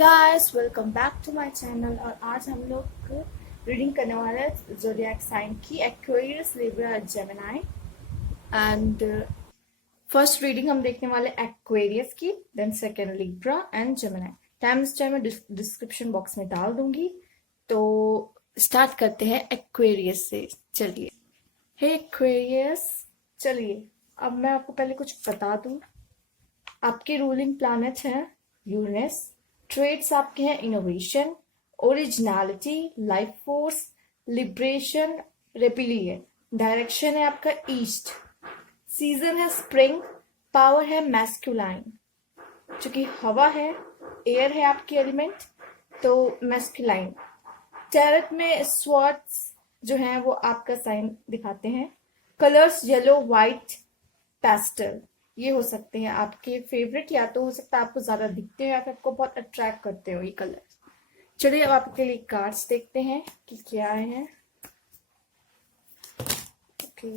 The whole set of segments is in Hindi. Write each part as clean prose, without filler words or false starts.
Guys, welcome back to my channel. और आज हम लोग रीडिंग करने वाले हैं ज़ोडिएक साइन की, Aquarius, Libra, Gemini. And first reading हम देखने वाले एक्वेरियस की, then second Libra and Gemini. Times चाहे मैं डिस्क्रिप्शन बॉक्स में डाल दूंगी। तो स्टार्ट करते हैं एक्वेरियस से। चलिए, हे एक्वेरियस, चलिए अब मैं आपको पहले कुछ बता दूं। आपके रूलिंग प्लैनेट हैं यूरेनस। ट्रेड्स आपके हैं innovation, originality, life force, liberation, rebellion. Direction है आपका ईस्ट। सीजन है स्प्रिंग। पावर है मैस्कुलाइन, चूंकि हवा है, एयर है आपकी एलिमेंट, तो मैस्कुलाइन। टैरट में स्वॉर्ड्स जो हैं वो आपका साइन दिखाते हैं। कलर्स येलो, वाइट, पेस्टल, ये हो सकते हैं आपके फेवरेट। या तो हो सकता है आपको ज्यादा दिखते हो या फिर आपको बहुत अट्रैक्ट करते हो ये कलर। चलिए अब आपके लिए कार्ड्स देखते हैं कि क्या है। Okay,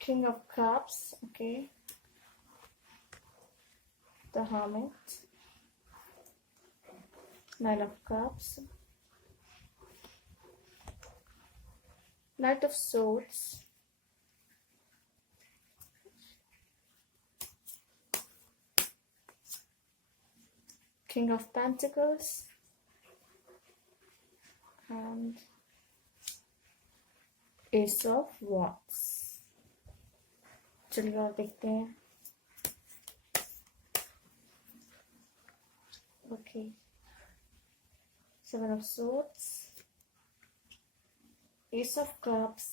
king of cups, okay, the hermit, nine of cups, knight of swords, king of pentacles and S of wands. चलिए और देखते हैं। Okay, seven of swords, S of cups,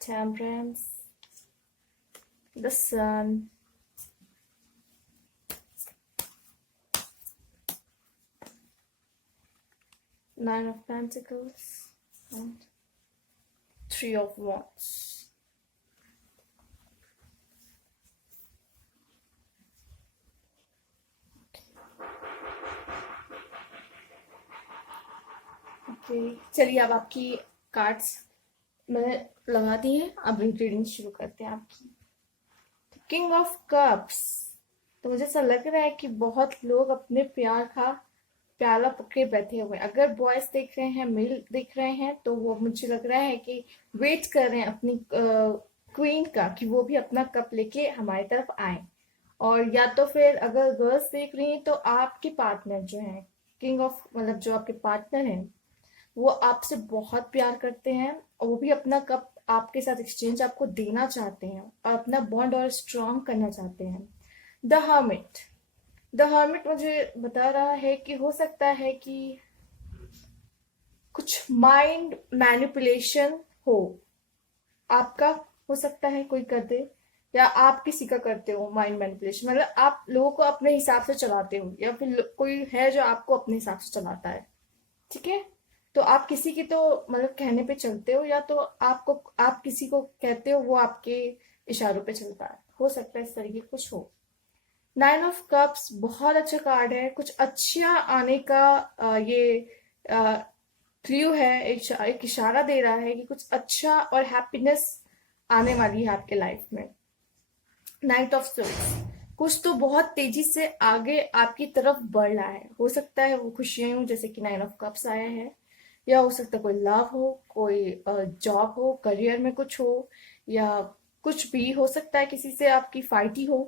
temperance, the sun, nine of pentacles and three of wands. Okay, चलिए अब आपकी कार्ड्स मैंने लगा दी है। अब रीडिंग शुरू करते हैं आपकी। किंग ऑफ कप्स, तो मुझे ऐसा लग रहा है कि बहुत लोग अपने प्यार का प्याला पकड़े बैठे हुए हैं। अगर बॉयज देख रहे हैं, मेल देख रहे हैं, तो वो मुझे लग रहा है कि वेट कर रहे हैं अपनी क्वीन का, कि वो भी अपना कप लेके हमारी तरफ आए। और या तो फिर अगर गर्ल्स देख रही हैं तो आपके पार्टनर जो है, किंग ऑफ मतलब जो आपके पार्टनर हैं, वो आपसे बहुत प्यार करते हैं और वो भी अपना कप आपके साथ एक्सचेंज आपको देना चाहते हैं और अपना बॉन्ड और स्ट्रॉन्ग करना चाहते हैं। द हर्मिट, द हर्मिट मुझे बता रहा है कि हो सकता है कि कुछ माइंड मैनिपुलेशन हो आपका, हो सकता है कोई कर दे या आप किसी का करते हो माइंड मैनिपुलेशन। मतलब आप लोगों को अपने हिसाब से चलाते हो या फिर कोई है जो आपको अपने हिसाब से चलाता है। ठीक है, तो आप किसी की तो मतलब कहने पे चलते हो, या तो आपको आप किसी को कहते हो वो आपके इशारों पे चलता है। हो सकता है इस तरीके कुछ हो। नाइन ऑफ कप्स बहुत अच्छा कार्ड है। कुछ अच्छा आने का ये क्ल्यू है, एक इशारा दे रहा है कि कुछ अच्छा और हैप्पीनेस आने वाली है आपके लाइफ में। नाइट ऑफ सोर्ड्स, कुछ तो बहुत तेजी से आगे आपकी तरफ बढ़ रहा है। हो सकता है वो खुशियां हो, जैसे कि नाइन ऑफ कप्स आया है, या हो सकता है कोई लव हो, कोई जॉब हो, करियर में कुछ हो, या कुछ भी हो सकता है। किसी से आपकी फाइट ही हो,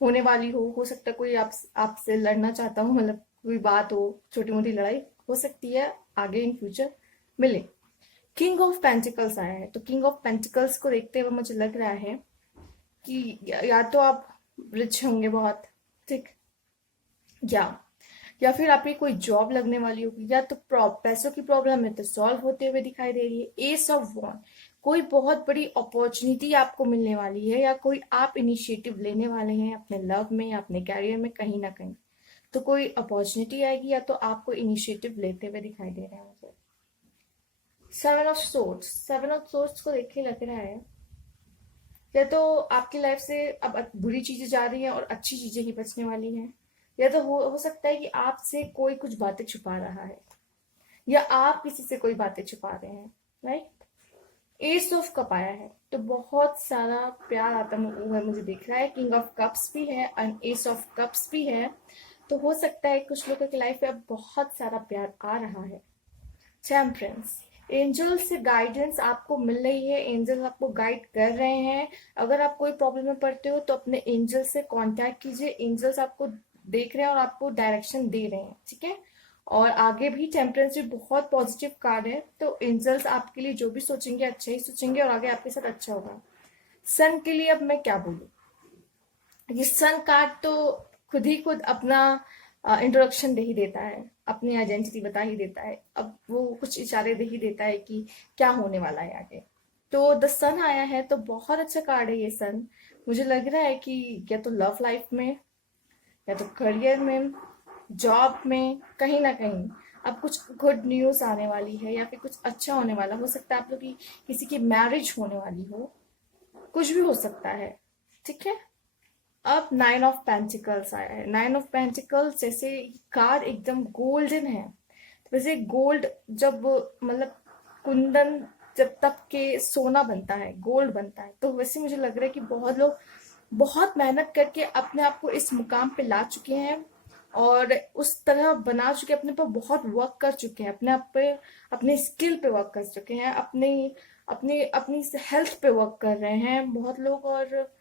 होने वाली हो सकता है कोई आपसे लड़ना चाहता हो, मतलब कोई बात हो, छोटी मोटी लड़ाई हो सकती है आगे इन फ्यूचर मिले। किंग ऑफ पेंटिकल्स आया है, तो किंग ऑफ पेंटिकल्स को देखते हुए मुझे लग रहा है कि या तो आप रिच होंगे बहुत, ठीक, या या फिर आपकी कोई जॉब लगने वाली होगी, या तो पैसों की प्रॉब्लम है तो सॉल्व होते हुए दिखाई दे रही है। एस ऑफ वॉन्ड, कोई बहुत बड़ी अपॉर्चुनिटी आपको मिलने वाली है, या कोई आप इनिशिएटिव लेने वाले हैं अपने लव में या अपने कैरियर में कहीं ना कहीं। तो कोई अपॉर्चुनिटी आएगी या तो आपको इनिशिएटिव लेते हुए दिखाई दे रहे हैं मुझे। Seven of swords, seven of swords को देख के लग रहा है या तो आपकी लाइफ से अब बुरी चीजें जा रही हैं और अच्छी चीजें ही बचने वाली हैं, या तो हो सकता है कि आपसे कोई कुछ बातें छुपा रहा है, या आप किसी से कोई बातें छुपा रहे हैं, राइट। एस ऑफ कप आया है, तो बहुत सारा प्यार आता हुआ मुझे दिख रहा है। किंग ऑफ कप्स भी है एंड एस ऑफ कप्स भी है, तो हो सकता है कुछ लोगों की लाइफ में अब बहुत सारा प्यार आ रहा है। टेम्परेंस, एंजल से गाइडेंस आपको मिल रही है, एंजल आपको गाइड कर रहे हैं। अगर आप कोई प्रॉब्लम में पड़ते हो तो अपने एंजल से कांटेक्ट कीजिए, एंजल्स आपको देख रहे हैं और आपको डायरेक्शन दे रहे हैं, ठीक है। और आगे भी टेम्परेंस भी बहुत पॉजिटिव कार्ड है, तो एंजल्स आपके लिए जो भी सोचेंगे अच्छा ही सोचेंगे और आगे आपके साथ अच्छा होगा। सन के लिए अब मैं क्या बोलूं, ये सन कार्ड तो खुद ही खुद अपना इंट्रोडक्शन दे ही देता है, अपनी आइडेंटिटी बता ही देता है। अब वो कुछ इशारे दे ही देता है कि क्या होने वाला है आगे। तो द सन आया है, तो बहुत अच्छा कार्ड है ये सन। मुझे लग रहा है कि या तो लव लाइफ में या तो करियर में, जॉब में, कहीं ना कहीं अब कुछ गुड न्यूज आने वाली है या फिर कुछ अच्छा होने वाला हो सकता है। आप लोग की किसी की मैरिज होने वाली हो, कुछ भी हो सकता है, ठीक है। अब नाइन ऑफ पेंटिकल्स आया है। नाइन ऑफ पेंटिकल्स जैसे कार्ड एकदम गोल्डन है, तो वैसे गोल्ड जब मतलब कुंदन जब तक के सोना बनता है, गोल्ड बनता है, तो वैसे मुझे लग रहा है कि बहुत लोग बहुत मेहनत करके अपने आप को इस मुकाम पे ला चुके हैं और उस तरह बना चुके हैं, अपने पर बहुत वर्क कर चुके हैं, अपने आप पे, अपने स्किल पे वर्क कर चुके हैं, अपनी अपनी अपनी हेल्थ पे वर्क कर रहे हैं बहुत लोग, और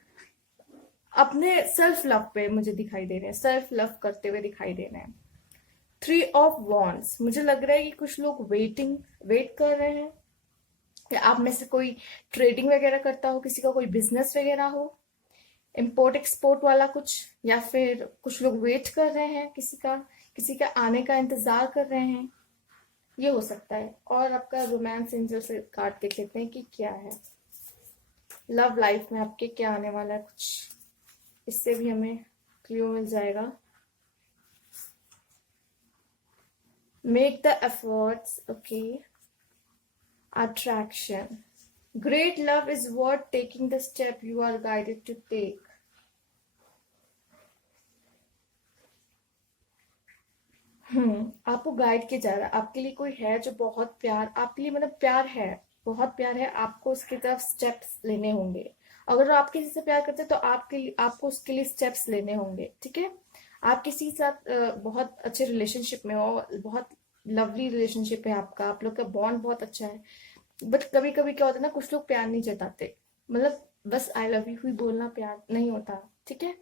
अपने सेल्फ लव पे मुझे दिखाई दे रहे हैं, सेल्फ लव करते हुए दिखाई दे रहे हैं। थ्री ऑफ वॉन्ड्स, मुझे लग रहा है कि कुछ लोग वेट कर रहे हैं, या आप में से कोई ट्रेडिंग वगैरह करता हो, किसी का कोई बिजनेस वगैरह हो, इम्पोर्ट एक्सपोर्ट वाला कुछ, या फिर कुछ लोग वेट कर रहे हैं, किसी का आने का इंतजार कर रहे हैं, ये हो सकता है। और आपका रोमांस एंजल से कार्ड देख लेते हैं कि क्या है लव लाइफ में आपके, क्या आने वाला है कुछ, इससे भी हमें क्लू मिल जाएगा। Make the efforts, okay. Attraction, great love is worth taking the step you are guided to take. आपको गाइड किया जा रहा है, आपके लिए कोई है जो बहुत प्यार आपके लिए, मतलब प्यार है, बहुत प्यार है, आपको उसकी तरफ स्टेप्स लेने होंगे। अगर आप किसी से प्यार करते हैं तो आपके लिए, आपको उसके लिए स्टेप्स लेने होंगे, ठीक है। आप किसी के साथ बहुत अच्छे रिलेशनशिप में हो, बहुत लवली रिलेशनशिप है आपका, आप लोग का बॉन्ड बहुत अच्छा है। बट कभी कभी क्या होता है ना, कुछ लोग प्यार नहीं जताते, मतलब बस आई लव यू ही बोलना प्यार नहीं होता, ठीक है।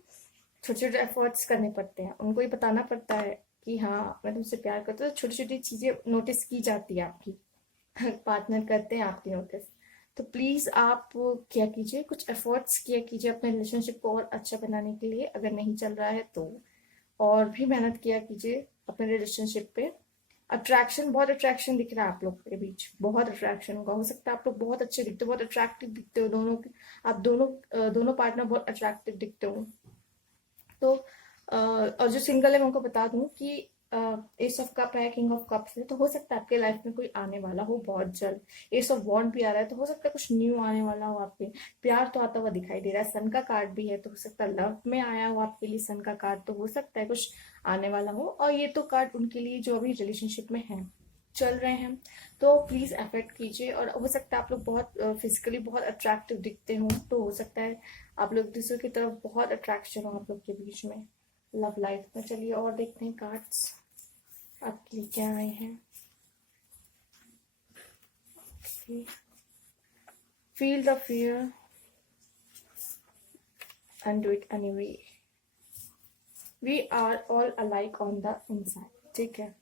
छोटे छोटे एफर्ट्स करने पड़ते हैं, उनको ये बताना पड़ता है कि हाँ मैं तुमसे प्यार करता हूँ, तो छोटी छोटी चीजें नोटिस की जाती है आपकी, पार्टनर करते हैं आपकी नोटिस। तो प्लीज आप क्या कीजिए, कुछ एफर्ट्स किया कीजिए अपने रिलेशनशिप को और अच्छा बनाने के लिए, अगर नहीं चल रहा है तो और भी मेहनत किया कीजिए अपने रिलेशनशिप पे। अट्रैक्शन, बहुत अट्रैक्शन दिख रहा है आप लोग के बीच, बहुत अट्रैक्शन होगा, हो सकता है आप लोग बहुत अच्छे दिखते हो, बहुत अट्रैक्टिव दिखते हो दोनों, आप दोनों पार्टनर बहुत अट्रैक्टिव दिखते हो। तो और जो सिंगल है मैं उनको बता दूं कि एस ऑफ कप है, किंग ऑफ कप्स है, तो हो सकता है आपके लाइफ में कोई आने वाला हो बहुत जल्द। एस ऑफ वॉन्ड भी आ रहा है, तो हो सकता है कुछ न्यू आने वाला हो आपके, प्यार तो आता हुआ दिखाई दे रहा है। सन का कार्ड भी है, तो हो सकता है लव में आया हो आपके लिए सन का कार्ड, तो हो सकता है कुछ आने वाला हो। और ये तो कार्ड उनके लिए जो अभी रिलेशनशिप में है, चल रहे हैं, तो प्लीज एफर्ट कीजिए। और हो सकता है आप लोग बहुत फिजिकली बहुत अट्रैक्टिव दिखते हो, तो हो सकता है आप लोग दूसरों की तरफ बहुत अट्रैक्शन हो आप लोग के बीच में लव लाइफ में। चलिए और देखते हैं कार्ड्स आपके लिए क्या आए हैं। Feel the fear and do it anyway, we are all alike on the inside, ठीक है।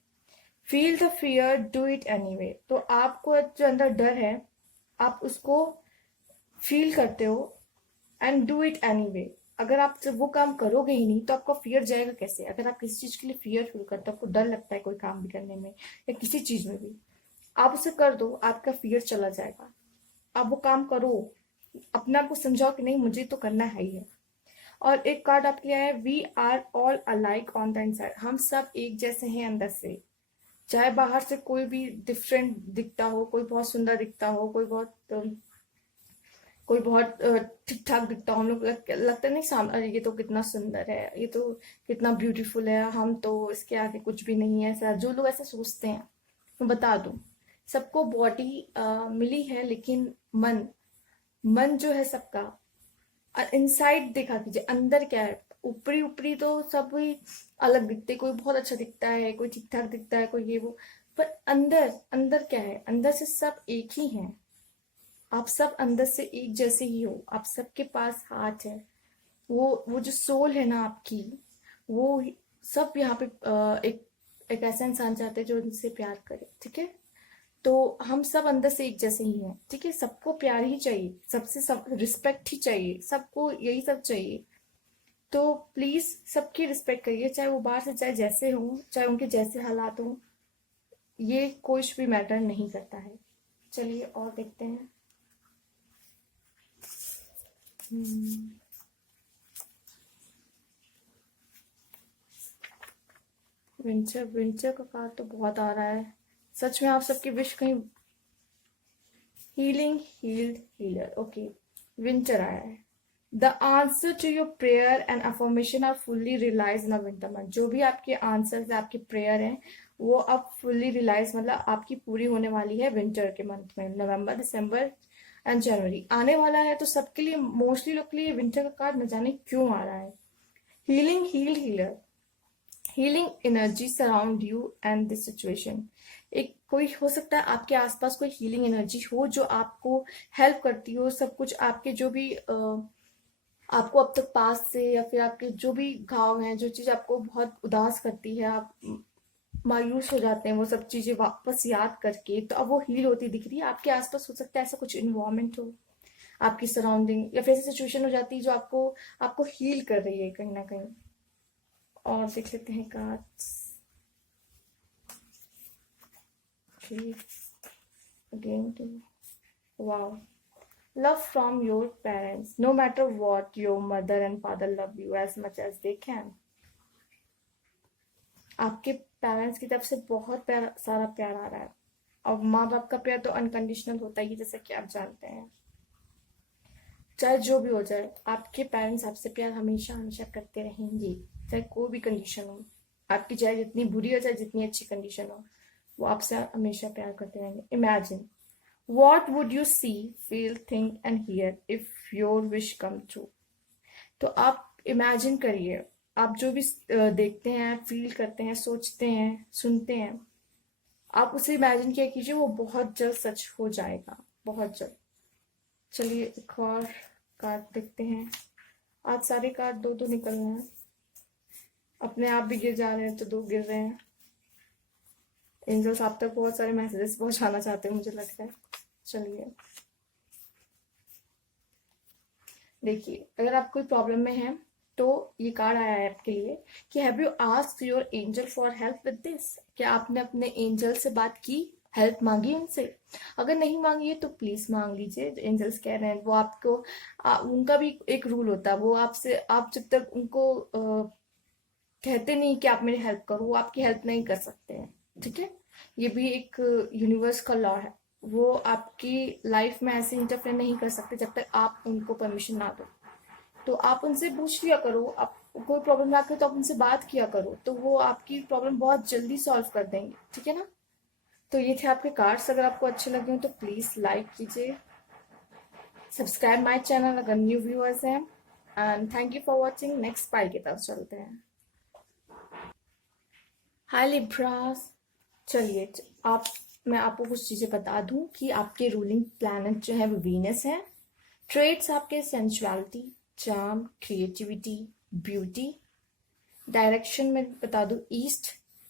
Feel the fear, do it anyway, तो आपको जो अंदर डर है आप उसको फील करते हो, एंड डू इट एनीवे। अगर आप जब वो काम करोगे ही नहीं तो आपका फियर जाएगा कैसे। अगर आप किसी चीज के लिए फियर फील करते हो, आपको डर लगता है कोई काम भी करने में या किसी चीज में भी, आप उसे कर दो, आपका फियर चला जाएगा। आप वो काम करो, अपने आप को समझाओ कि नहीं मुझे तो करना है ही है। और एक कार्ड आपके लिए है, we are all alike on the inside, हम सब एक जैसे हैं अंदर से। चाहे बाहर से कोई भी डिफरेंट दिखता हो, कोई बहुत सुंदर दिखता हो, कोई बहुत ठीक ठाक दिखता हो, हम लोग लगता नहीं सामने, अरे ये तो कितना सुंदर है, ये तो कितना ब्यूटीफुल है, हम तो इसके आगे कुछ भी नहीं है, ऐसा जो लोग ऐसा सोचते हैं, मैं बता दूं, सबको बॉडी मिली है, लेकिन मन मन जो है सबका, इनसाइड देखा कीजिए अंदर क्या है। ऊपरी ऊपरी तो सब ही अलग दिखते, कोई बहुत अच्छा दिखता है, कोई ठीक ठाक दिखता है, कोई ये वो, पर अंदर अंदर क्या है, अंदर से सब एक ही हैं। आप सब अंदर से एक जैसे ही हो, आप सबके पास हार्ट है। वो जो सोल है ना आपकी, वो सब यहाँ पे एक एक ऐसा इंसान चाहते हैं जो उनसे प्यार करे, ठीक है। तो हम सब अंदर से एक जैसे ही हैं, ठीक है। सबको प्यार ही चाहिए, सबसे सब रिस्पेक्ट ही चाहिए, सबको यही सब चाहिए। तो प्लीज सबकी रिस्पेक्ट करिए, चाहे वो बाहर से चाहे जैसे हो, चाहे उनके जैसे हालात हो, ये कुछ भी मैटर नहीं करता है। चलिए और देखते हैं। विंटर विंटर का कार्ड तो बहुत आ रहा है। सच में आप सबकी विश कहीं healing healed healer, okay. Winter आया है। The answer to your prayer and affirmation are fully realize in winter month. जो भी आपके आंसर्स आपके प्रेयर हैं, वो अब फुल्ली रियलाइज मतलब आपकी पूरी होने वाली है विंटर के मंथ में। नवंबर, दिसंबर एंड जनवरी आने वाला है, तो सबके लिए, मोस्टली लोग के लिए विंटर का कार्ड न जाने क्यों आ रहा है। Healing healed healer, healing energy surround you and this situation. एक कोई हो सकता है आपके आसपास कोई हीलिंग एनर्जी हो जो आपको हेल्प करती हो, सब कुछ आपके जो भी आपको अब तक पास से, या फिर आपके जो भी घाव हैं, जो चीज आपको बहुत उदास करती है, आप मायूस हो जाते हैं वो सब चीजें वापस याद करके, तो अब वो हील होती दिख रही है आपके आसपास। हो सकता है ऐसा कुछ इन्वायरमेंट हो आपकी सराउंडिंग, या फिर ऐसी सिचुएशन हो जाती है जो आपको आपको हील कर रही है कहीं ना कहीं। और देख लेते हैं cards. Again wow, love from your parents. No matter what, your mother and father love you as much as they can. आपके पेरेंट्स की तरफ से बहुत प्यार, सारा प्यार आ रहा है। और माँ बाप का प्यार तो अनकंडीशनल होता ही, जैसा कि आप जानते हैं। चाहे जो भी हो जाए, आपके पेरेंट्स आपसे प्यार हमेशा हमेशा करते रहेंगे, चाहे कोई भी कंडीशन हो आपकी, चाहे जितनी बुरी हो चाहे जितनी अच्छी कंडीशन हो, वो आपसे हमेशा प्यार करते रहेंगे। Imagine what would you see, feel, think and hear if your wish come true? तो आप इमेजिन करिए, आप जो भी देखते हैं, फील करते हैं, सोचते हैं, सुनते हैं, आप उसे इमेजिन किया कीजिए वो बहुत जल्द सच हो जाएगा, बहुत जल्द। चलिए एक और कार्ड देखते हैं। आज सारे कार्ड दो दो निकल रहे हैं, अपने आप भी गिर जा रहे हैं तो दो गिर रहे हैं। एंजल्स आप तक बहुत सारे मैसेजेस पहुंचाना चाहते हैं, मुझे लगता है। चलिए देखिए, अगर आप कोई प्रॉब्लम में हैं तो ये कार्ड आया है आपके लिए कि have you asked your angel for help with this. क्या आपने अपने एंजल से बात की, हेल्प मांगी उनसे? अगर नहीं मांगी है तो प्लीज मांग लीजिए। एंजल्स कह रहे हैं वो आपको उनका भी एक रूल होता है, वो आपसे, आप जब तक उनको कहते नहीं कि आप मेरी हेल्प करो, वो आपकी हेल्प नहीं कर सकते हैं, ठीक है। ये भी एक यूनिवर्स का लॉ है। वो आपकी लाइफ में ऐसे इंटरफेयर नहीं कर सकते जब तक आप उनको परमिशन ना दो। तो आप उनसे पूछ लिया करो, आप कोई प्रॉब्लम आती है तो आप उनसे बात किया करो, तो वो आपकी प्रॉब्लम बहुत जल्दी सॉल्व कर देंगे, ठीक है ना। तो ये थे आपके कार्ड्स। अगर आपको अच्छे लगे हो तो प्लीज लाइक कीजिए, सब्सक्राइब माय चैनल अगर न्यू व्यूअर्स हैं, and thank you for watching. Next pile की तरफ चलते हैं। Hi Libras. चलिए आप, मैं आपको कुछ चीजें बता दूं कि आपके रूलिंग प्लैनेट जो है वो वीनस है। ट्रेड्स आपके sensuality, charm, creativity, beauty. Direction में बता दूं ईस्ट।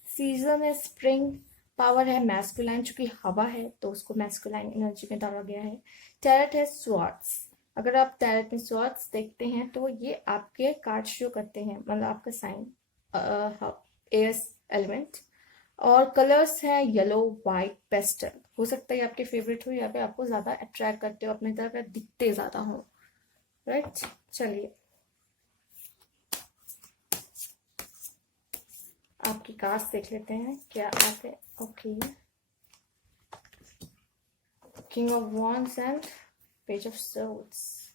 सीजन है स्प्रिंग। पावर है मैस्कुलाइन, चूंकि हवा है तो उसको मैस्कुलाइन एनर्जी में डाला गया है। टैरेट है स्वॉर्ड्स। अगर आप टैरेट में स्वॉर्ड्स देखते हैं तो ये आपके कार्ड शो करते हैं, मतलब आपका साइन एयर एलिमेंट। और कलर्स हैं येलो, वाइट, पेस्टल। हो सकता है आपके फेवरेट हो या फिर आपको ज्यादा अट्रैक्ट करते हो, अपनी तरफ दिखते ज्यादा हो, राइट। चलिए आपकी कार्ड्स देख लेते हैं क्या आते। Okay, king of wands and page of swords.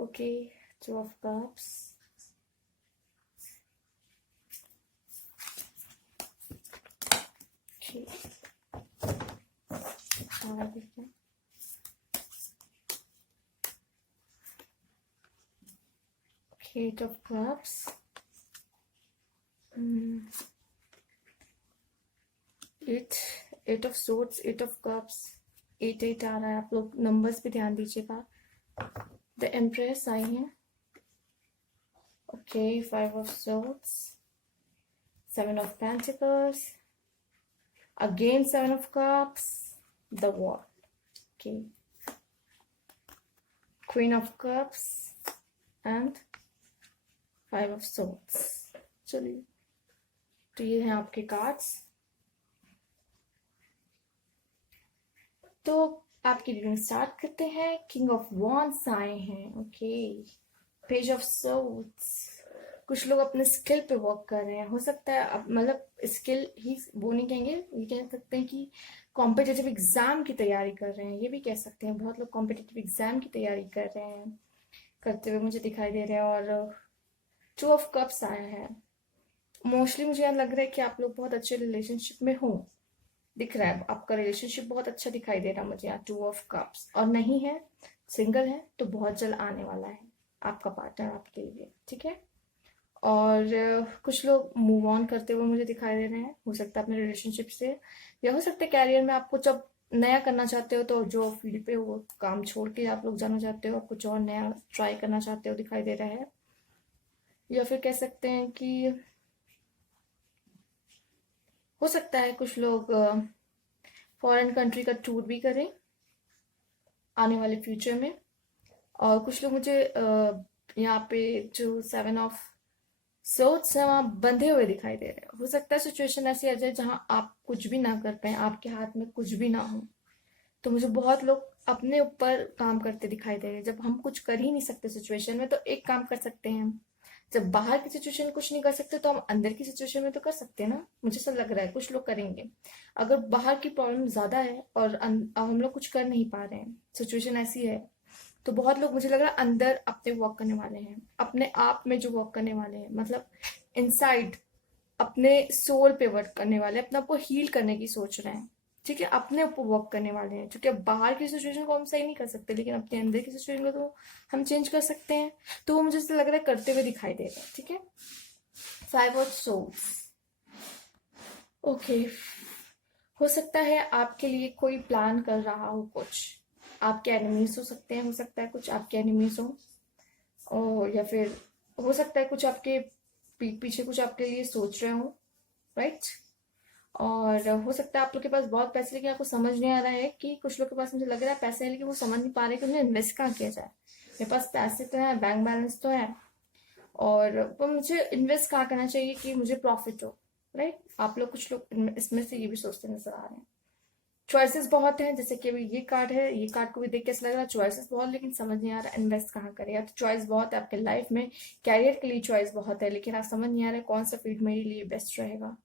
Okay, two of cups, आ रहा है। Eight of Cups. Eight of Swords, eight of cups, eight eight आ रहा है। आप लोग नंबर्स पे ध्यान दीजिएगा। द एम्प्रेस आई है। Okay, five of Swords, seven of Pentacles, again seven of cups, the war. Okay, queen of cups and five of Swords। चलिए, तो ये हैं आपके कार्ड्स। तो आपकी रीडिंग स्टार्ट करते हैं। किंग ऑफ वॉन्ड्स आए हैं। Okay, page of swords. कुछ लोग अपने स्किल पे वर्क कर रहे हैं। हो सकता है अब मतलब स्किल ही वो नहीं कहेंगे, ये कह सकते हैं कि कॉम्पिटिटिव एग्जाम की तैयारी कर रहे हैं, ये भी कह सकते हैं। बहुत लोग कॉम्पिटिटिव एग्जाम की तैयारी कर रहे हैं, करते हुए मुझे दिखाई दे रहे हैं। और टू ऑफ कप्स आया है। मोस्टली मुझे यहाँ लग रहा है कि आप लोग बहुत अच्छे रिलेशनशिप में हो, दिख रहा है। आपका रिलेशनशिप बहुत अच्छा दिखाई दे रहा है मुझे यहाँ। टू ऑफ कप्स, और नहीं है, सिंगल है, तो बहुत जल्द आने वाला है आपका पार्टनर आपके लिए, ठीक है। और कुछ लोग मूव ऑन करते हुए मुझे दिखाई दे रहे हैं। हो सकता है अपने रिलेशनशिप से, या हो सकता है कैरियर में आपको जब नया करना चाहते हो तो जो फील्ड पे वो काम छोड़ के आप लोग जाना चाहते हो, कुछ और नया ट्राई करना चाहते हो, दिखाई दे रहा है। या फिर कह सकते हैं कि हो सकता है कुछ लोग फॉरेन कंट्री का टूर भी करें आने वाले फ्यूचर में। और कुछ लोग मुझे यहाँ पे जो सेवन ऑफ सोर्ड्स है वहाँ बंधे हुए दिखाई दे रहे हैं। हो सकता है सिचुएशन ऐसी आ जाए जहाँ आप कुछ भी ना कर पाए, आपके हाथ में कुछ भी ना हो। तो मुझे बहुत लोग अपने ऊपर काम करते दिखाई दे रहे हैं। जब हम कुछ कर ही नहीं सकते सिचुएशन में, तो एक काम कर सकते हैं हम। जब बाहर की सिचुएशन कुछ नहीं कर सकते तो हम अंदर की सिचुएशन में तो कर सकते हैं ना। मुझे ऐसा लग रहा है कुछ लोग करेंगे। अगर बाहर की प्रॉब्लम ज्यादा है और हम लोग कुछ कर नहीं पा रहे हैं, सिचुएशन ऐसी है, तो बहुत लोग मुझे लग रहा है अंदर अपने वर्क करने वाले हैं, अपने आप में जो वर्क करने वाले हैं, मतलब इनसाइड अपने सोल पे वर्क करने वाले, अपने आप को हील करने की सोच रहे हैं, ठीक है। अपने ऊपर वर्क करने वाले हैं, क्योंकि अब बाहर की सिचुएशन को हम सही नहीं कर सकते, लेकिन अपने अंदर की सिचुएशन को तो हम चेंज कर सकते हैं। तो वो मुझे ऐसा लग रहा है करते हुए दिखाई दे रहा है, ठीक है। Five of souls. ओके, हो सकता है आपके लिए कोई प्लान कर रहा हो, कुछ आपके एनिमीज हो सकते हैं। हो सकता है कुछ आपके एनिमीज हो, और या फिर हो सकता है कुछ आपके पीठ पीछे कुछ आपके लिए सोच रहे हो, राइट। और हो सकता है आप लोग के पास बहुत पैसे, लेकिन आपको समझ नहीं आ रहा है कि कुछ लोग के पास मुझे लग रहा है पैसे है, लेकिन वो समझ नहीं पा रहे कि उन्हें इन्वेस्ट कहाँ किया जाए। मेरे पास पैसे तो है, बैंक बैलेंस तो है, और वो मुझे इन्वेस्ट कहाँ करना चाहिए कि मुझे प्रॉफिट हो, राइट। आप लोग कुछ लोग इसमें से ये भी सोचते नजर आ रहे हैं। चॉइसेस बहुत हैं, जैसे कि अभी ये कार्ड है, ये कार्ड को भी देख के ऐसा लग रहा है चॉइसेस बहुत, लेकिन समझ नहीं आ रहा इन्वेस्ट कहाँ करें। या तो चॉइस बहुत है आपके लाइफ में, कैरियर के लिए चॉइस बहुत है, लेकिन आप समझ नहीं आ रहा है कौन सा फील्ड मेरे लिए बेस्ट रहेगा।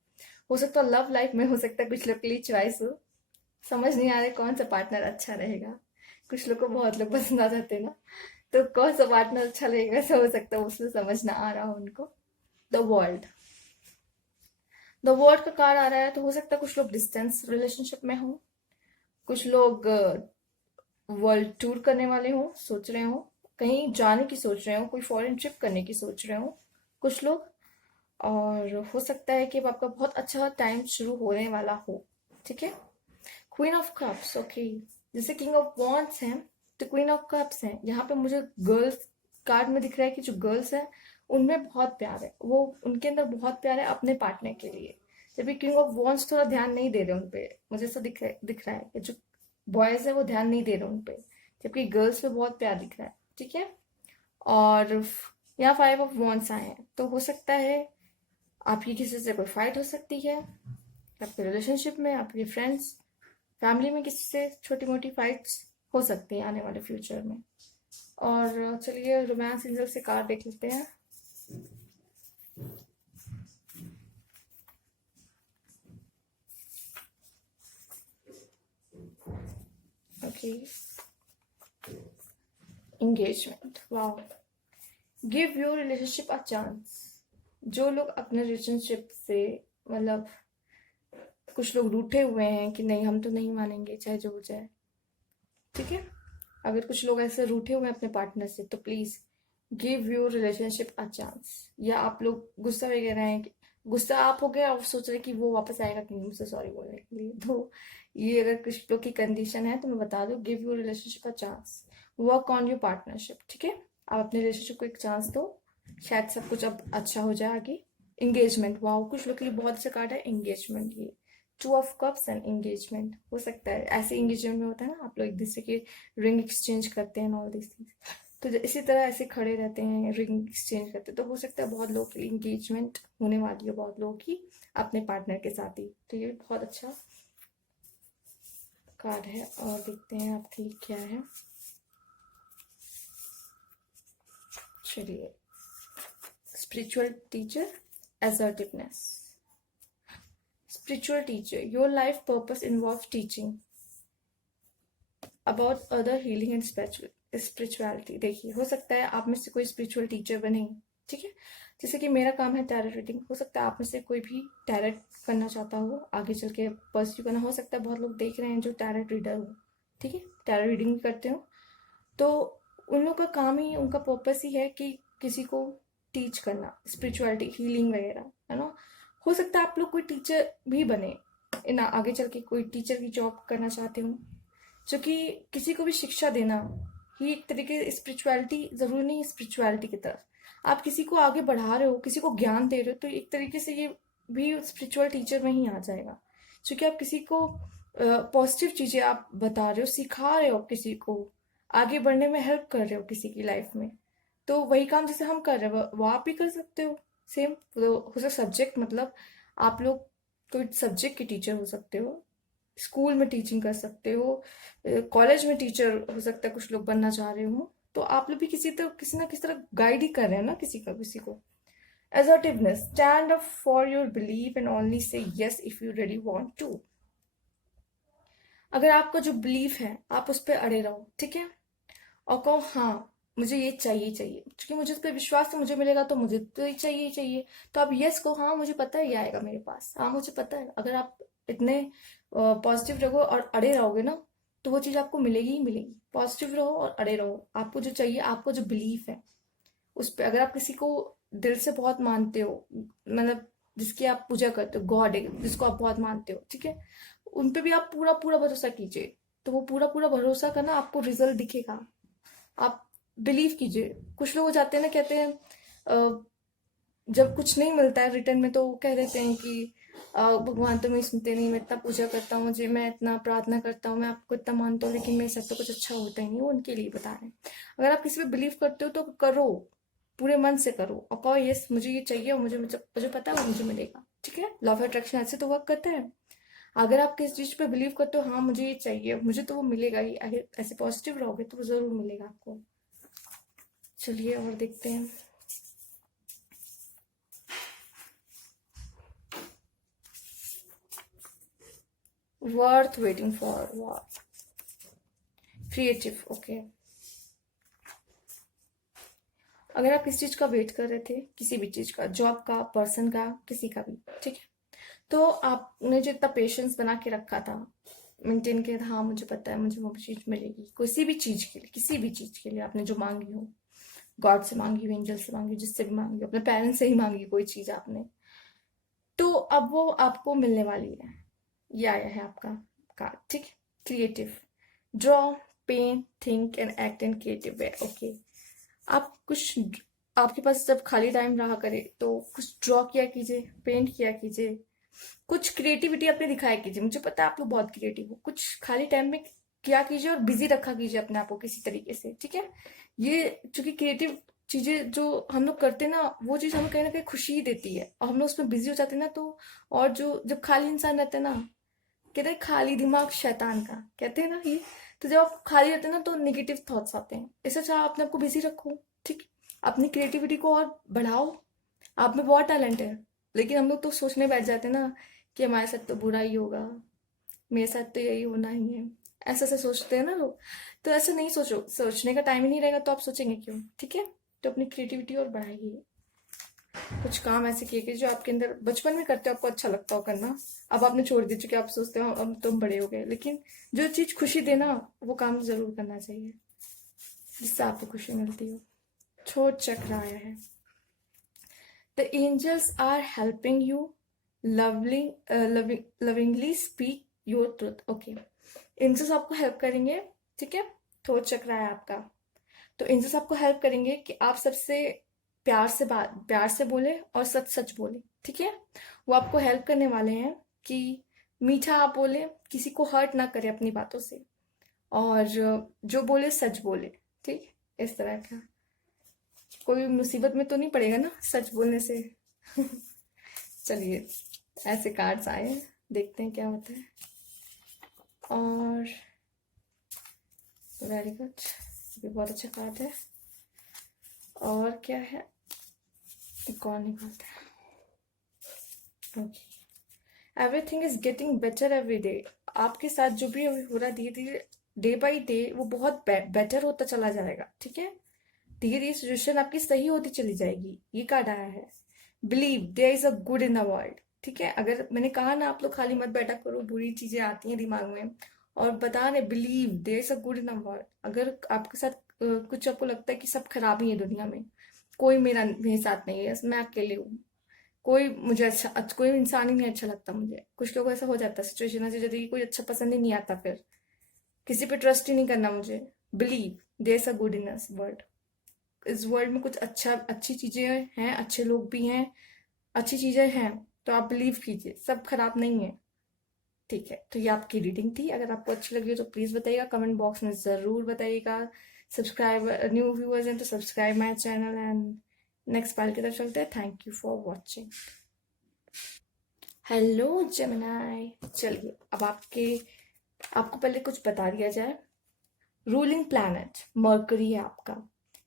हो सकता है लव लाइफ में, हो सकता है कुछ लोग के लिए चॉइस हो, समझ नहीं आ रहा है कौन सा पार्टनर अच्छा रहेगा। कुछ लोग को बहुत लोग पसंद आ जाते हैं ना, तो कौन सा पार्टनर अच्छा रहेगा, ऐसा हो सकता है उसमें समझ ना आ रहा हो उनको। द वर्ल्ड, द वर्ल्ड का कार्ड आ रहा है, तो हो सकता है कुछ लोग डिस्टेंस रिलेशनशिप में हो, कुछ लोग वर्ल्ड टूर करने वाले हो, सोच रहे हो कहीं जाने की सोच रहे हो, कोई फॉरेन ट्रिप करने की सोच रहे हो कुछ लोग। और हो सकता है कि अब आपका बहुत अच्छा टाइम शुरू होने वाला हो, ठीक है। क्वीन ऑफ कप्स, ओके, जैसे किंग ऑफ वॉन्ड्स हैं तो क्वीन ऑफ कप्स हैं। यहाँ पे मुझे गर्ल्स कार्ड में दिख रहा है कि जो गर्ल्स हैं उनमें बहुत प्यार है, वो उनके अंदर बहुत प्यार है अपने पार्टनर के लिए। जबकि किंग ऑफ वॉन्ड्स थोड़ा ध्यान नहीं दे रहे उन पे, मुझे ऐसा दिख रहा है कि जो बॉयज है वो ध्यान नहीं दे रहे उन पे, जबकि गर्ल्स पे बहुत प्यार दिख रहा है, ठीक है। और यहाँ फाइव ऑफ वॉन्ड्स आए हैं, तो हो सकता है आपकी किसी से कोई फाइट हो सकती है, आपके रिलेशनशिप में, आपके फ्रेंड्स, फैमिली में किसी से छोटी मोटी फाइट्स हो सकती हैं आने वाले फ्यूचर में। और चलिए रोमांस एंजल से कार्ड देख लेते हैं। Okay, engagement, wow, give your relationship a chance. जो लोग अपने रिलेशनशिप से मतलब कुछ लोग रूठे हुए हैं कि नहीं हम तो नहीं मानेंगे चाहे जो हो जाए, ठीक है। अगर कुछ लोग ऐसे रूठे हुए हैं अपने पार्टनर से तो please give your relationship a chance. या आप लोग गुस्सा वगैरह हैं गुस्सा आप हो गया और सोच रहे कि वो वापस आएगा कि नहीं मुझसे सॉरी बोलने के लिए, तो ये अगर कुछ लोग की कंडीशन है तो मैं बता दूं, give your relationship a chance, work on your partnership, ठीक है। आप अपने रिलेशनशिप को एक चांस दो, शायद सब कुछ अब अच्छा हो जाए आगे। एंगेजमेंट, वाओ कुछ लोग के लिए बहुत अच्छा कार्ड है एंगेजमेंट। ये to of cups and engagement हो सकता है, ऐसे एंगेजमेंट में होता है ना आप लोग एक दूसरे के रिंग एक्सचेंज करते हैं ऑल दिस थिंग्स, तो इसी तरह ऐसे खड़े रहते हैं रिंग एक्सचेंज करते हैं, तो हो सकता है बहुत लोग की एंगेजमेंट होने वाली है, बहुत लोगों की अपने पार्टनर के साथ ही, तो ये बहुत अच्छा कार्ड है। और देखते हैं आपके लिए क्या है। चलिए, spiritual teacher, assertiveness. Spiritual teacher, your life purpose involves teaching about other healing and spirituality। देखिए हो सकता है आप में से कोई स्पिरिचुअल टीचर बने, ठीक है। जैसे कि मेरा काम है टैरो रीडिंग, हो सकता है आप में से कोई भी टैरो करना चाहता हो, आगे चल के परस्यू करना, हो सकता है बहुत लोग देख रहे हैं जो टैरो रीडर हो, ठीक है, टैरो रीडिंग भी करते हो, तो उन लोग का काम ही, उनका पर्पस ही है कि किसी को टीच करना स्पिरिचुअलिटी हीलिंग वगैरह, है ना। हो सकता है आप लोग कोई टीचर भी बने, इन आगे चल के कोई टीचर की जॉब करना चाहते हो, जो कि किसी को भी शिक्षा देना ही एक तरीके स्पिरिचुअलिटी, जरूरी नहीं स्पिरिचुअलिटी की तरफ आप किसी को आगे बढ़ा रहे हो, किसी को ज्ञान दे रहे हो, तो एक तरीके से ये भी स्पिरिचुअल टीचर में ही आ जाएगा, क्योंकि आप किसी को पॉजिटिव चीजें आप बता रहे हो, सिखा रहे हो, किसी को आगे बढ़ने में हेल्प कर रहे हो किसी की लाइफ में, तो वही काम जैसे हम कर रहे हो वो आप भी कर सकते हो सेम। तो हो सकता सब्जेक्ट, मतलब आप लोग कोई सब्जेक्ट के टीचर हो सकते हो, स्कूल में टीचिंग कर सकते हो, कॉलेज में टीचर हो सकता है कुछ लोग बनना चाह रहे हो, तो आप लोग भी किसी ना किसी तरह गाइड ही कर रहे हैं ना किसी को। assertiveness, stand up for your belief and only say yes if you really want to। अगर आपका जो बिलीफ है आप उस पर अड़े रहो, ठीक है, और कहो हाँ मुझे ये चाहिए चाहिए, क्योंकि मुझे उस पर विश्वास है, मुझे मिलेगा तो मुझे तो ये चाहिए ही चाहिए, तो आप यस को, हाँ मुझे पता है ये आएगा मेरे पास, हाँ मुझे पता है। अगर आप इतने पॉजिटिव रहो और अड़े रहोगे ना तो वो चीज आपको मिलेगी ही मिलेगी। पॉजिटिव रहो और अड़े रहो, आपको जो चाहिए, आपको जो बिलीफ है उस पर, अगर आप किसी को दिल से बहुत मानते हो, मतलब जिसकी आप पूजा करते हो, गॉड है जिसको आप बहुत मानते हो, ठीक है, उन पे भी आप पूरा पूरा भरोसा कीजिए, तो वो पूरा पूरा भरोसा करना आपको रिजल्ट दिखेगा। आप बिलीव कीजिए। कुछ लोग हो जाते हैं ना, कहते हैं जब कुछ नहीं मिलता है रिटर्न में तो वो कह देते हैं कि भगवान तो मेरी सुनते नहीं, मैं इतना पूजा करता हूँ, मुझे मैं इतना प्रार्थना करता हूँ, मैं आपको इतना मानता हूँ, लेकिन मेरे साथ तो कुछ अच्छा होता ही नहीं। वो उनके लिए बता रहे हैं। अगर आप किसी पे बिलीव करते हो तो करो, पूरे मन से करो और कहो यस मुझे ये चाहिए और मुझे मुझे मुझे पता है वो मुझे मिलेगा, ठीक है। लॉ ऑफ अट्रैक्शन ऐसे तो वर्क करता है। अगर आप किस चीज पे बिलीव करते हो, हाँ मुझे ये चाहिए, मुझे तो वो मिलेगा ही, अगर ऐसे पॉजिटिव रहोगे तो वो जरूर मिलेगा आपको। चलिए और देखते हैं। Worth waiting for, what? Creative, okay. अगर आप किसी चीज का वेट कर रहे थे, किसी भी चीज का, जॉब का, पर्सन का, किसी का भी, ठीक है, तो आपने जो इतना पेशेंस बना के रखा था, मेंटेन किया था, हाँ मुझे पता है मुझे वो चीज मिलेगी, किसी भी चीज के लिए, किसी भी चीज के लिए आपने जो मांगी हो, गॉड से मांगी हो, एंजल से मांगी हो, जिससे भी मांगी हो, अपने पेरेंट्स से ही मांगी कोई चीज आपने, तो अब वो आपको मिलने वाली है। ये आया है आपका कार्ड, ठीक है। Creative, draw, paint, think and act in creative way, okay. आप कुछ, आपके पास जब खाली टाइम रहा करे तो कुछ ड्रॉ किया कीजिए, पेंट किया कीजिए, कुछ क्रिएटिविटी अपने दिखाया कीजिए। मुझे पता है आप लोग बहुत क्रिएटिव हो, कुछ खाली टाइम में किया कीजिए और बिजी रखा कीजिए अपने आप को किसी तरीके से, ठीक है। ये चूंकि क्रिएटिव चीजें जो हम लोग करते हैं ना, वो चीज हमें कहीं ना कहीं खुशी ही देती है, और हम लोग उसमें बिजी हो जाते हैं ना, तो और जो जब खाली इंसान रहते हैं ना, कहते हैं खाली दिमाग शैतान का, कहते हैं ना ये, तो जब आप खाली रहते हैं ना तो नेगेटिव थॉट्स आते हैं। इससे अच्छा अपने आप को बिजी रखो, ठीक, अपनी क्रिएटिविटी को और बढ़ाओ। आप में बहुत टैलेंट है, लेकिन हम लोग तो सोचने बैठ जाते हैं ना कि हमारे साथ तो बुरा ही होगा, मेरे साथ तो यही होना ही है, ऐसा ऐसा सोचते हैं ना लोग। तो ऐसा नहीं सोचो, सोचने का टाइम ही नहीं रहेगा तो आप सोचेंगे क्यों, ठीक है। तो अपनी क्रिएटिविटी और बढ़ाइए। कुछ काम ऐसे किए कि जो आपके अंदर बचपन में करते हो आपको अच्छा लगता हो करना, अब आपने छोड़ दिया क्योंकि आप सोचते हो अब तुम बड़े हो गए, लेकिन जो चीज खुशी देना वो काम जरूर करना चाहिए जिससे आपको खुशी मिलती हो। छोट चक्र आया है। The angels are helping you lovingly speak your truth. Okay, angels आपको हेल्प करेंगे, ठीक है। थोड़ा चक्र है आपका, तो एंजल्स आपको हेल्प करेंगे कि आप सबसे प्यार से बोले और सच सच बोले, ठीक है। वो आपको हेल्प करने वाले हैं कि मीठा आप बोले, किसी को हर्ट ना करे अपनी बातों से, और जो बोले सच बोले, ठीक। इस तरह का कोई मुसीबत में तो नहीं पड़ेगा ना सच बोलने से। चलिए, ऐसे कार्ड्स आए हैं, देखते हैं क्या होता है। और वेरी गुड, ये बहुत अच्छा कार्ड है। और क्या है, एक और निकालते हैं। Okay, everything is getting better every day. आपके साथ जो भी अभी हो रहा है धीरे धीरे, डे बाई डे वो बहुत बेटर होता चला जाएगा, ठीक है। धीरे धीरे सिचुएशन आपकी सही होती चली जाएगी। ये कार्ड आया है, believe there is a good in the world, ठीक है। अगर मैंने कहा ना आप लोग खाली मत बैठा करो, बुरी चीजें आती हैं दिमाग में, और बता रहे believe there is a good in the world. अगर आपके साथ कुछ आपको लगता है कि सब खराब ही है दुनिया में, कोई मेरे साथ नहीं है, मैं अकेले हूँ, कोई मुझे कोई इंसान ही नहीं अच्छा लगता मुझे। कुछ लोगों को ऐसा हो जाता है सिचुएशन ऐसी जैसे कि कोई अच्छा पसंद ही नहीं आता, फिर किसी पे ट्रस्ट ही नहीं करना मुझे। Believe there is a good in this world. इस वर्ल्ड में कुछ अच्छी चीजें हैं, अच्छे लोग भी हैं, अच्छी चीजें हैं, तो आप बिलीव कीजिए, सब खराब नहीं है, ठीक है। तो ये आपकी रीडिंग थी। अगर आपको अच्छी लगी हो तो प्लीज बताइएगा, कमेंट बॉक्स में जरूर बताइएगा। सब्सक्राइब, न्यू व्यूअर्स हैं तो subscribe my channel, and next part की तरफ चलते हैं। Thank you for watching. Hello Gemini, चलिए अब आपको पहले कुछ बता दिया जाए। रूलिंग प्लैनेट मर्करी है आपका।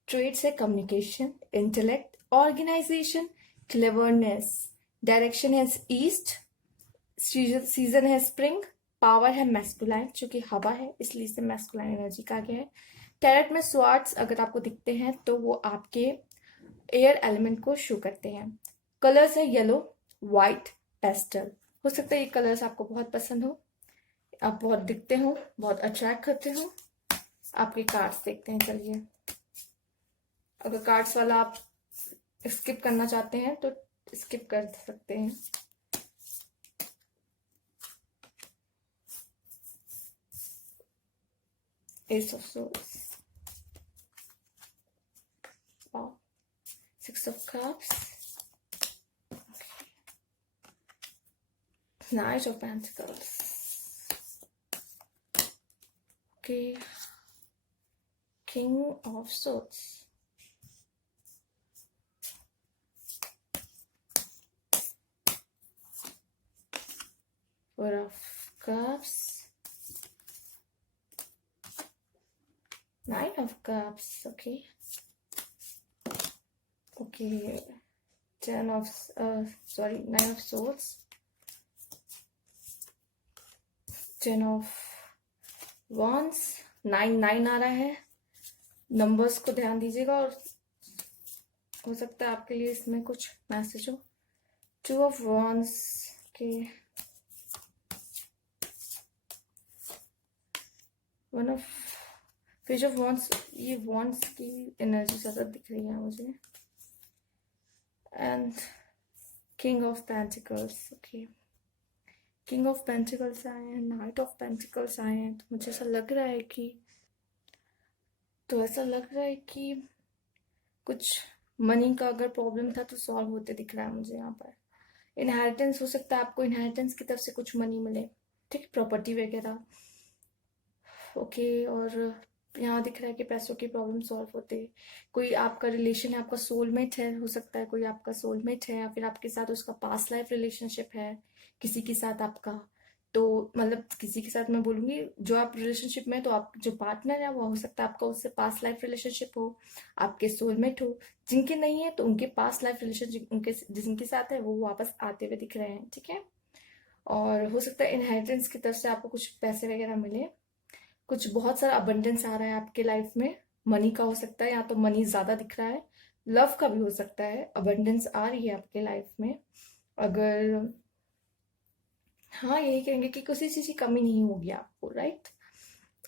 ट्रेड्स है communication, intellect, organization, cleverness. Direction है ईस्ट, सीजन है स्प्रिंग। पावर है मैस्कुलाइन, चूंकि हवा है इसलिए इसे मैस्कुलाइन एनर्जी कहा गया है। टैरेट में स्वार्ड्स अगर आपको दिखते हैं तो वो आपके एयर एलिमेंट को शो करते हैं। कलर्स है येलो, व्हाइट, पेस्टल। हो सकता है ये कलर्स आपको बहुत पसंद हो, आप बहुत दिखते हो, बहुत अट्रैक्ट करते हो। आपके कार्ड्स देखते हैं, चलिए। अगर कार्ड्स वाला आप स्किप करना चाहते हैं तो स्किप कर सकते हैं। Ace of swords, six of cups, knight of pentacles, okay, king of swords, four of cups, nine of cups, okay, okay, ten of nine of swords, ten of wands. Nine nine आ रहा है, नंबर्स को ध्यान दीजिएगा, और हो सकता है आपके लिए इसमें कुछ मैसेज हो। टू ऑफ वॉन्ड्स के, one of page of wands. ये वॉन्ड्स की एनर्जी ज्यादा दिख रही है मुझे, and king of pentacles, okay. King of pentacles आए हैं, नाइट ऑफ पेंटिकल्स आए हैं, तो मुझे ऐसा लग रहा है कि कुछ मनी का अगर प्रॉब्लम था तो सॉल्व होते दिख रहा है मुझे यहाँ पर। इनहेरिटेंस हो सकता है, आपको इनहेरिटेंस की तरफ से कुछ मनी मिले, ठीक, प्रॉपर्टी वगैरह, ओके। और यहाँ दिख रहा है कि पैसों की प्रॉब्लम सॉल्व होते, कोई आपका रिलेशन है, आपका सोलमेट है, हो सकता है कोई आपका सोलमेट है, या फिर आपके साथ उसका पास्ट लाइफ रिलेशनशिप है किसी के साथ आपका। तो मतलब किसी के साथ मैं बोलूंगी जो आप रिलेशनशिप में, तो आप जो पार्टनर है वो हो सकता है आपका उससे पास्ट लाइफ रिलेशनशिप हो, आपके सोलमेट हो। जिनके नहीं है तो उनके पास्ट लाइफ रिलेशनशिप, उनके जिनके साथ है वो वापस आते हुए दिख रहे हैं, ठीक है। और हो सकता है इनहेरिटेंस की तरफ से आपको कुछ पैसे वगैरह मिले, कुछ बहुत सारा अबंडेंस आ रहा है आपके लाइफ में। मनी का हो सकता है, या तो मनी ज्यादा दिख रहा है, लव का भी हो सकता है, अबंडेंस आ रही है आपके लाइफ में। अगर हाँ, यही कहेंगे कि किसी चीज की कमी नहीं होगी आपको, राइट।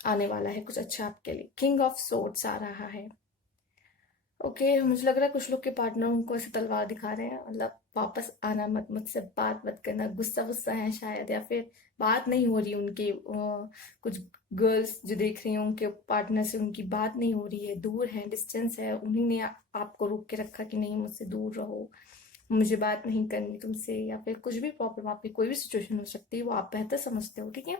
आने वाला है कुछ अच्छा आपके लिए। किंग ऑफ सोर्ड्स आ रहा है। ओके, मुझे लग रहा है कुछ लोग के पार्टनर उनको ऐसे तलवार दिखा रहे हैं, मतलब वापस आना मत, मुझसे बात मत करना, गुस्सा गुस्सा है शायद, या फिर बात नहीं हो रही उनके कुछ गर्ल्स जो देख रही हैं उनके पार्टनर से उनकी बात नहीं हो रही है, दूर है, डिस्टेंस है, उन्हीं ने आपको रोक के रखा कि नहीं मुझसे दूर रहो, मुझे बात नहीं करनी तुमसे, या फिर कुछ भी प्रॉब्लम, आपकी कोई भी सिचुएशन हो सकती है, वो आप बेहतर समझते हो, ठीक है।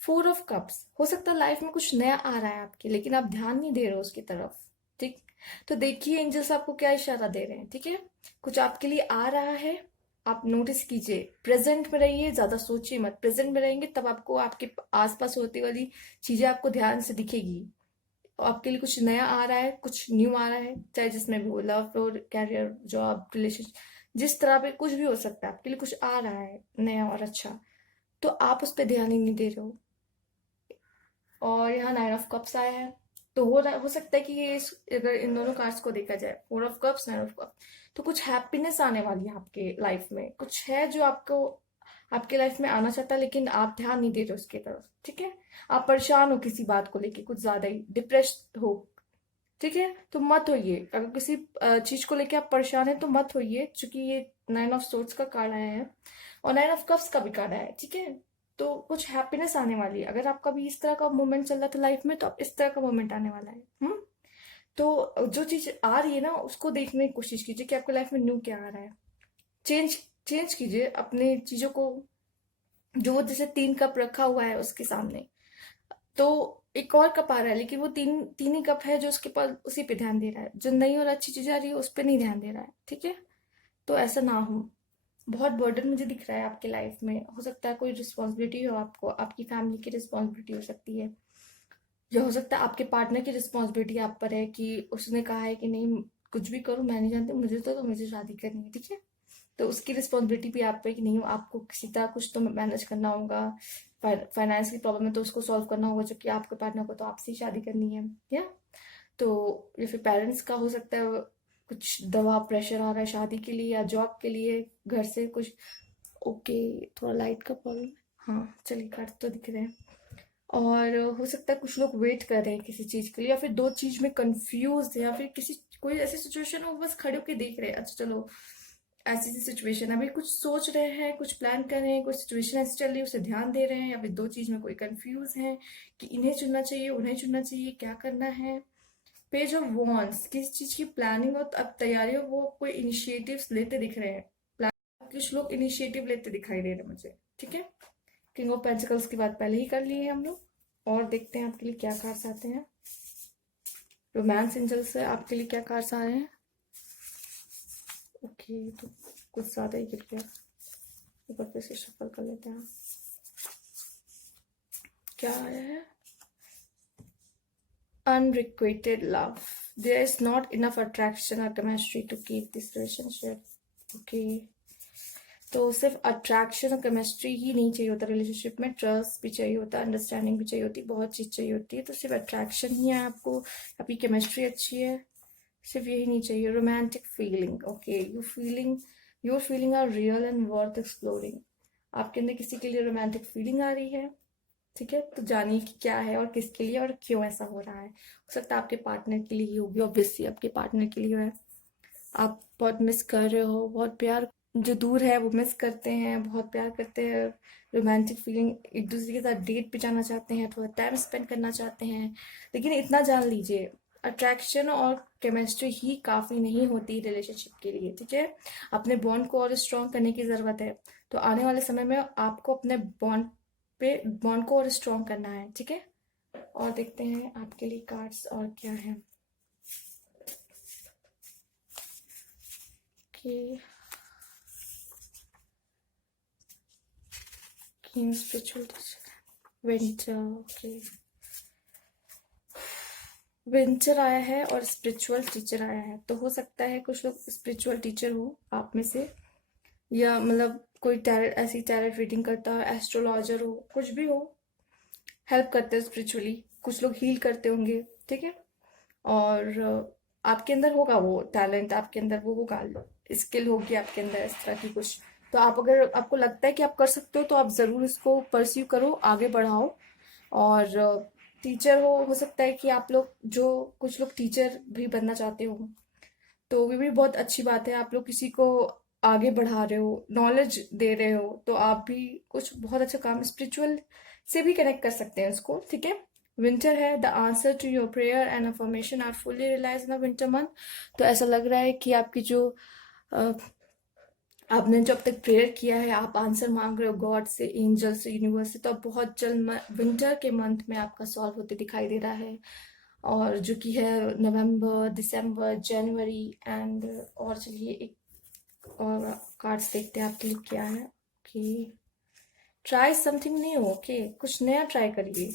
फोर ऑफ कप्स, हो सकता है लाइफ में कुछ नया आ रहा है आपके, लेकिन आप ध्यान नहीं दे रहे हो उसकी तरफ, ठीक। तो देखिए एंजल्स आपको क्या इशारा दे रहे हैं, ठीक है। कुछ आपके लिए आ रहा है, आप नोटिस कीजिए, प्रेजेंट में रहिए, ज्यादा सोचिए मत, प्रेजेंट में रहेंगे तब आपको आपके आसपास होती वाली चीजें आपको ध्यान से दिखेगी। आपके लिए कुछ नया आ रहा है, कुछ न्यू आ रहा है, चाहे जिसमें भी हो, लव और कैरियर, जॉब, रिलेशनशिप, जिस तरह पे कुछ भी हो सकता है, आपके लिए कुछ आ रहा है नया और अच्छा, तो आप उस पर ध्यान ही नहीं दे रहे हो। और यहाँ नाइन ऑफ कप्स आया है, तो हो सकता है कि अगर इन दोनों कार्ड्स को देखा जाए, four of cups, nine of cups, तो कुछ हैप्पीनेस आने वाली है आपके लाइफ में, कुछ है जो आपको आपके लाइफ में आना चाहता है, लेकिन आप ध्यान नहीं दे रहे उसकी तरफ, ठीक है। आप परेशान हो किसी बात को लेके, कुछ ज्यादा ही डिप्रेस हो, ठीक है, तो मत होइए। अगर किसी चीज को लेके आप परेशान हैं तो मत होइए, क्योंकि ये नाइन ऑफ सोर्ड्स का कार्ड आया है और नाइन ऑफ कप्स का भी कार्ड आया है, ठीक है। तो कुछ हैप्पीनेस आने वाली है, अगर आपका भी इस तरह का मोमेंट चल रहा था लाइफ में, तो अब इस तरह का मोमेंट आने वाला है। तो जो चीज आ रही है ना, उसको देखने की कोशिश कीजिए कि आपके लाइफ में न्यू क्या आ रहा है। चेंज चेंज कीजिए अपने चीजों को, जो जैसे 3 कप रखा हुआ है उसके सामने, तो एक और कप आ रहा है, लेकिन वो तीन तीन ही कप है जो उसके पास, उसी पे ध्यान दे रहा है, जो नई और अच्छी चीजें आ रही है उस पर नहीं ध्यान दे रहा है, ठीक है। तो ऐसा ना हो। बहुत बर्डन मुझे दिख रहा है आपके लाइफ में, हो सकता है कोई रिस्पॉन्सिबिलिटी हो आपको, आपकी फैमिली की रिस्पॉन्सिबिलिटी हो सकती है, या हो सकता है आपके पार्टनर की रिस्पॉन्सिबिलिटी आप पर है कि उसने कहा है कि नहीं, कुछ भी करो मैं नहीं जानती, मुझे तो मुझे शादी करनी है, ठीक है। तो उसकी रिस्पॉन्सिबिलिटी भी आप पे कि नहीं, आपको किसी तरह कुछ तो मैनेज करना होगा, फाइनेंस की प्रॉब्लम है तो उसको सॉल्व करना होगा, जबकि आपके पार्टनर को तो आपसे ही शादी करनी है, या तो, या फिर पेरेंट्स का हो सकता है कुछ दबाव, प्रेशर आ रहा है शादी के लिए या जॉब के लिए, घर से कुछ। ओके, थोड़ा लाइट का प्रॉब्लम है, हाँ चलिए, कार्ड तो दिख रहे हैं। और हो सकता है कुछ लोग वेट कर रहे हैं किसी चीज के लिए, या फिर दो चीज में कंफ्यूज है, या फिर किसी कोई ऐसी सिचुएशन हो बस खड़े होके देख रहे हैं, अच्छा चलो ऐसी सी सिचुएशन, अभी कुछ सोच रहे हैं, कुछ प्लान कर रहे हैं, कुछ सिचुएशन ऐसी चल रही है उसे ध्यान दे रहे हैं, या फिर दो चीज में कोई कंफ्यूज है कि इन्हें चुनना चाहिए उन्हें चुनना चाहिए, क्या करना है। पेज ऑफ वॉन्ड्स, किसी चीज की प्लानिंग और अब तैयारी हो, वो कोई इनिशिएटिव्स लेते दिख रहे हैं, कुछ लोग इनिशिएटिव लेते दिखाई दे रहे हैं मुझे, ठीक है। किंग ऑफ पेंटिकल्स की बात पहले ही कर ली है हम लोग, और देखते हैं आपके लिए क्या कार्ड्स आते हैं। रोमांस एंजल से आपके लिए क्या कार्ड्स आ रहे हैं। ओके, तो कुछ ज्यादा ही गिर गया, ऊपर पे से शफल कर लेते हैं। क्या आया है, unrequited love, there is not enough attraction or chemistry to keep this relationship। Okay, तो सिर्फ अट्रैक्शन और केमिस्ट्री ही नहीं चाहिए होता रिलेशनशिप में, ट्रस्ट भी चाहिए होता है, अंडरस्टैंडिंग भी चाहिए होती है, बहुत चीज चाहिए होती है, तो सिर्फ अट्रैक्शन ही है आपको, आपकी केमिस्ट्री अच्छी है, सिर्फ यही नहीं चाहिए। Romantic feeling, okay, your feeling are real and worth exploring, आपके अंदर किसी के लिए रोमांटिक फीलिंग आ रही है, ठीक है, तो जानिए कि क्या है और किसके लिए और क्यों ऐसा हो रहा है। हो सकता है आपके पार्टनर के लिए ही होगी, ऑब्वियसली आपके पार्टनर के लिए है, आप बहुत मिस कर रहे हो, बहुत प्यार, जो दूर है वो मिस करते हैं, बहुत प्यार करते हैं, रोमांटिक फीलिंग, एक दूसरे के साथ डेट पे जाना चाहते हैं, थोड़ा टाइम स्पेंड करना चाहते हैं, लेकिन इतना जान लीजिए, अट्रैक्शन और केमिस्ट्री ही काफी नहीं होती रिलेशनशिप के लिए, ठीक है। अपने बॉन्ड को और स्ट्रॉन्ग करने की जरूरत है, तो आने वाले समय में आपको अपने बॉन्ड को और स्ट्रॉन्ग करना है, ठीक है। और देखते हैं आपके लिए कार्ड्स और क्या है। कि spiritual teacher, winter, okay, winter आया है और स्पिरिचुअल टीचर आया है, तो हो सकता है कुछ लोग स्पिरिचुअल टीचर हो आप में से, या मतलब कोई टैरेट, ऐसी टैरेट रीडिंग करता हो, एस्ट्रोलॉजर हो, कुछ भी हो, हेल्प करते हैं स्पिरिचुअली, कुछ लोग हील करते होंगे, ठीक है। और आपके अंदर होगा वो टैलेंट, आपके अंदर वो होगा, स्किल होगी आपके अंदर इस तरह की कुछ। तो आप, अगर आपको लगता है कि आप कर सकते हो, तो आप ज़रूर इसको परस्यू करो, आगे बढ़ाओ। और टीचर हो सकता है कि आप लोग, जो कुछ लोग टीचर भी बनना चाहते हो, तो भी बहुत अच्छी बात है। आप लोग किसी को आगे बढ़ा रहे हो, नॉलेज दे रहे हो, तो आप भी कुछ बहुत अच्छा काम स्पिरिचुअल से भी कनेक्ट कर सकते हैं इसको, ठीक है। विंटर है, the answer to your prayer and affirmation are fully realize in winter month. तो ऐसा लग रहा है कि आपकी जो अ, आपने जो अब तक प्रेयर किया है, आप आंसर मांग रहे हो गॉड से, एंजल से, यूनिवर्स से, तो अब बहुत जल्द विंटर के मंथ में आपका सॉल्व होते दिखाई दे रहा है। और जो कि है नवंबर, दिसंबर, जनवरी एंड, और चलिए एक और कार्ड्स देखते हैं आपके लिए क्या है। कि ट्राई समथिंग न्यू, ओके, कुछ नया ट्राई करिए।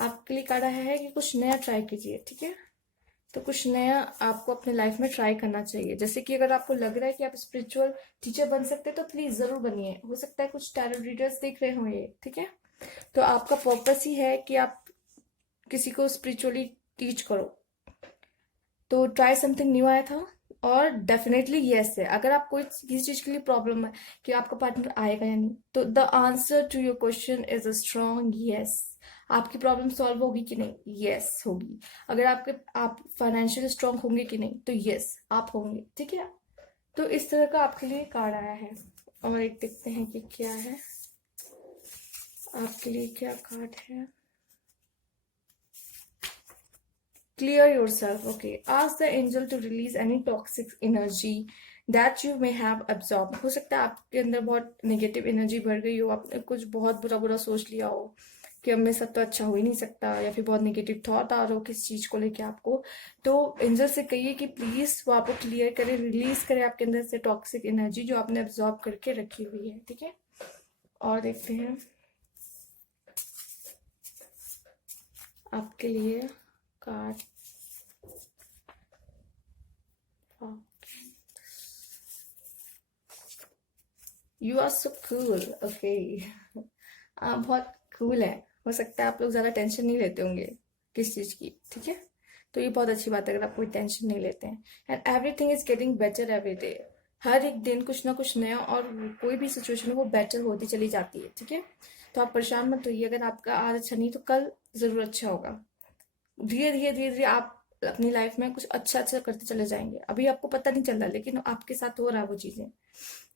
आपके लिए कार्ड आया है कि कुछ नया ट्राई कीजिए, ठीक है। तो कुछ नया आपको अपने लाइफ में ट्राई करना चाहिए। जैसे कि अगर आपको लग रहा है कि आप स्पिरिचुअल टीचर बन सकते हैं, तो प्लीज जरूर बनिए। हो सकता है कुछ टैरो रीडर्स देख रहे हो ये, ठीक है। तो आपका पर्पस ही है कि आप किसी को स्पिरिचुअली टीच करो। तो ट्राई समथिंग न्यू आया था, और डेफिनेटली यस है। अगर आप कोई किसी चीज के लिए प्रॉब्लम है कि आपका पार्टनर आएगा या नहीं, तो the answer to your question is a strong yes. आपकी प्रॉब्लम सॉल्व होगी कि नहीं? यस होगी। अगर आप फाइनेंशियली स्ट्रांग होंगे कि नहीं? तो यस आप होंगे, ठीक है। तो इस तरह का आपके लिए कार्ड आया है। और एक देखते हैं कि क्या है आपके लिए, क्या कार्ड है। Clear yourself. Okay. Ask the angel to release any toxic energy that you may have absorbed. हो सकता है आपके अंदर बहुत नेगेटिव एनर्जी भर गई हो, आपने कुछ बहुत बुरा बुरा सोच लिया हो कि अब मेरे साथ तो अच्छा हो ही नहीं सकता, या फिर बहुत नेगेटिव थॉट आ रहा हो किस चीज को लेके आपको। तो एंजल से कहिए कि प्लीज वो आपको क्लियर करे, रिलीज करे आपके अंदर से टॉक्सिक एनर्जी जो आपने एब्जॉर्ब करके रखी हुई है, ठीक है। और देखते हैं आपके लिए card. You are so cool, okay. आप बहुत कूल है। हो सकता है आप लोग ज्यादा टेंशन नहीं लेते होंगे किस चीज की, ठीक है। तो ये बहुत अच्छी बात है अगर आप कोई टेंशन नहीं लेते हैं। And everything is getting better every day. हर एक दिन कुछ ना कुछ नया, और कोई भी सिचुएशन हो वो बेटर होती चली जाती है, ठीक है। तो आप परेशान मत होइए। अगर आपका आज अच्छा नहीं तो कल जरूर अच्छा होगा। धीरे धीरे धीरे धीरे आप अपनी लाइफ में कुछ अच्छा अच्छा करते चले जाएंगे। अभी आपको पता नहीं चल रहा, लेकिन आपके साथ हो रहा है वो चीजें।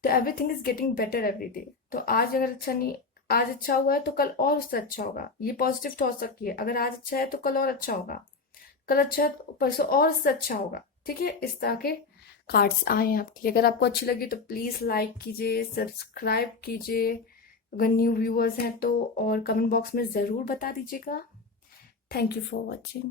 तो everything is getting better every day. तो आज अगर अच्छा नहीं, आज अच्छा हुआ है तो कल और उससे अच्छा होगा। ये पॉजिटिव थॉट रखिए। अगर आज अच्छा है तो कल और अच्छा होगा, कल अच्छा है तो परसों और उससे अच्छा होगा, ठीक है। इस तरह के कार्ड्स आए हैं आपके लिए। अगर आपको अच्छी लगी तो प्लीज लाइक कीजिए, सब्सक्राइब कीजिए अगर न्यू व्यूअर्स हैं तो, और कमेंट बॉक्स में जरूर बता दीजिएगा। Thank you for watching.